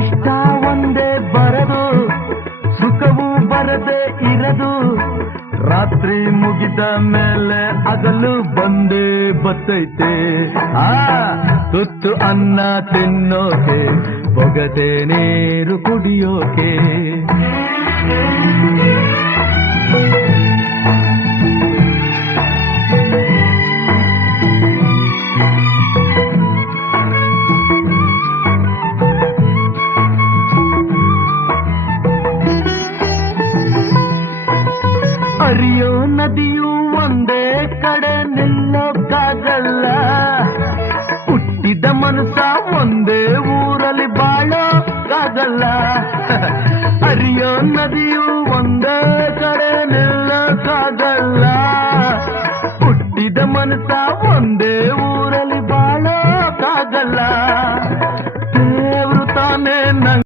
ಕಷ್ಟ ಒಂದೇ ಬರದು, ಸುಖವು ಬರದೆ ಇರದು. ರಾತ್ರಿ ಮುಗಿದ ಮೇಲೆ ಅದಲು ಬಂದೇ ಬತ್ತೈತೆ ಆ, ತುತ್ತು ಅನ್ನ ತಿನ್ನೋಕೆ ಬೊಗದೆ ನೀರು ಕುಡಿಯೋಕೆ. ಹರಿಯೋ ನದಿಯು ಒಂದೇ ಕಡೆ ನಿಲ್ಲೋಕ್ಕಾಗಲ್ಲ ಹುಟ್ಟಿದ ಮನಸ ಒಂದೇ ಊರಲ್ಲಿ ಬಾಳೋಕ್ಕಾಗಲ್ಲ ಹರಿಯೋ ನದಿಯು ಒಂದೇ ಕಡೆ ನಿಲ್ಲೋಕ್ಕಾಗಲ್ಲ ಹುಟ್ಟಿದ ಮನಸ ಒಂದೇ ಊರಲ್ಲಿ ಬಾಳೋಕ್ಕಾಗಲ್ಲ ದೇವ್ರು ತಾನೇ